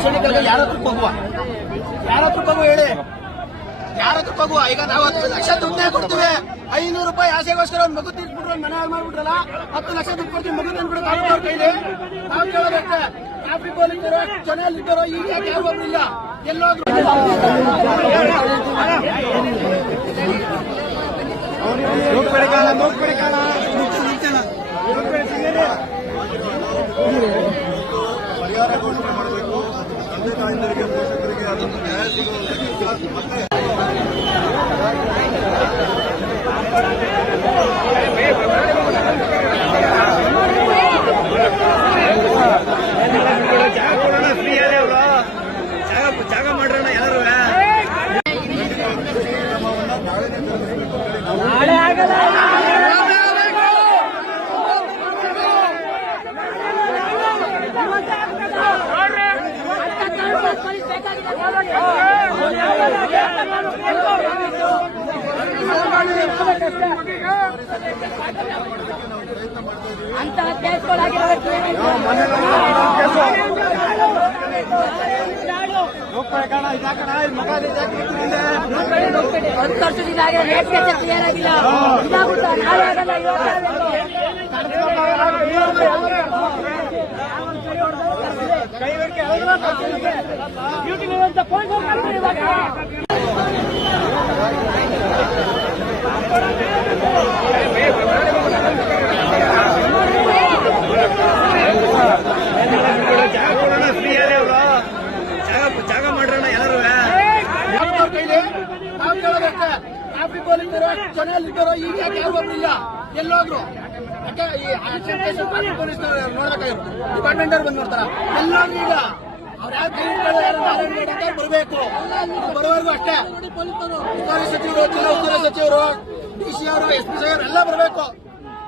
ಕ್ಷಣಿಕರಿಗೆ ಯಾರ ಹತ್ರಕ್ಕೆ ಹೋಗುವ ಹೇಳಿ, ಯಾರ ಹತ್ರಕ್ಕೆ ಹೋಗುವ? ಈಗ ನಾವು 10 ಲಕ್ಷ ದುಡ್ಡೇ ಕೊಡ್ತೀವಿ, 500 ರೂಪಾಯಿ ಆಸೆಗೋಸ್ಕರ ಒಂದು ಮಗು ತೀರ್ಸ್ಬಿಟ್ರೆ ಒಂದು ಮನೆ ಮಾಡ್ಬಿಟ್ರಲ್ಲ, 10 ಲಕ್ಷ ದುಡ್ಡು ಕೊಡ್ತೀವಿ, ಮಗು ತಂದ್ಬಿಟ್ಟು ತಾಲೂಕವ್ರ ಕೈಲಿ ನಾವು ಕೇಳೋದಕ್ಕೆ ಟ್ರಾಫಿಕ್ ಪೊಲೀಸರು ಜನ ಇದ್ದಾರೋ ಈಗ ಯಾಕೆ ಯಾರು ಒಬ್ರು ಇಲ್ಲ, ಎಲ್ಲೋದ್ರು ಪರಿಹಾರ ಘೋಷಣೆ ಮಾಡಬೇಕು. ತಂದೆ ತಾಯಂದರಿಗೆ ಪೋಷಕರಿಗೆ ಅದೊಂದು ನ್ಯಾಯ ಸಿಗುವ ಜಾಗ ಮಾಡ್ರಣ ಎಲ್ಲರೂ ನಾಳೆ ಆಗಲ್ಲ. ಅಂತ ಕೇಸ್ಗಳಾಗಿರೋದು ಒಂದು ವರ್ಷದಿಂದ ರೇಟ್ ಕ್ಲಿಯರ್ ಆಗಿಲ್ಲ, ಇದಾಗುತ್ತಾ ನಾಳೆ ಆಗಲ್ಲ, ಜಾಗ ಮಾಡ್ರಣ ಎಲ್ಲರೂ ಕೈಲಿ ನಾವು ಕೇಳೋದಕ್ಕೆ ಟ್ರಾಫಿಕ್ ಪೊಲೀಸರು ಜನ ಇದ್ದಾರೋ ಈಗ ಯಾಕೆ ಯಾರು ಒಬ್ರು ಇಲ್ಲ, ಎಲ್ಲೋದ್ರು? ಯಾಕೆ ಈ ಟ್ರಾಫಿಕ್ ಪೊಲೀಸ್ ನೋಡ್ಬೇಕಾಗಿರುತ್ತೆ, ಡಿಪಾರ್ಟ್ಮೆಂಟ್ ಅವ್ರು ಬಂದು ನೋಡ್ತಾರ, ಎಲ್ಲೋದ್ರು ಈಗ ಅವ್ರು ಯಾರು ಕೈ ಹಿಡ್ಕೊಳ್ಳೋ ಯಾರು ನಾರಾಯಣ ಬರಬೇಕು, ಬರೋವರೆಗೂ ಅಷ್ಟೇ. ಉಸ್ತುವಾರಿ ಸಚಿವರು, ಜಿಲ್ಲಾ ಉಸ್ತುವಾರಿ ಸಚಿವರು, DC ಅವರು, SP ಅವರು ಎಲ್ಲ ಬರಬೇಕು.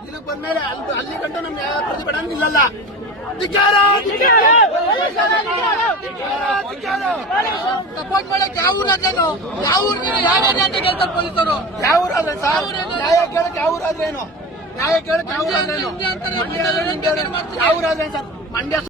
ಇದಕ್ಕೆ ಬಂದ್ಮೇಲೆ ಅಲ್ಲಿ ಗಂಟು ನಮ್ಮ ಪ್ರತಿಭಟನೆ ನಿಲ್ಲಲ್ಲ. ಸಪೋರ್ಟ್ ಮಾಡಕ್ ಯಾವ ಊರಾದ್ರೇನು, ಯಾವ ಊರಿನ ಯಾವ್ಯಾವ ಅಂತ ಕೇಳ್ತಾರೆ ಪೊಲೀಸರು. ಯಾವ ಊರಾದ್ರೆ ಸರ್ ನ್ಯಾಯ ಕೇಳಕ್ ಯಾವ ಊರಾದ್ರೇನು, ನ್ಯಾಯ ಕೇಳಕ್ ಯಾವ ಊರಾದ್ರೇನು, ಯಾವ ಊರಾದ್ರೇನು ಸರ್? ಮಂಡ್ಯ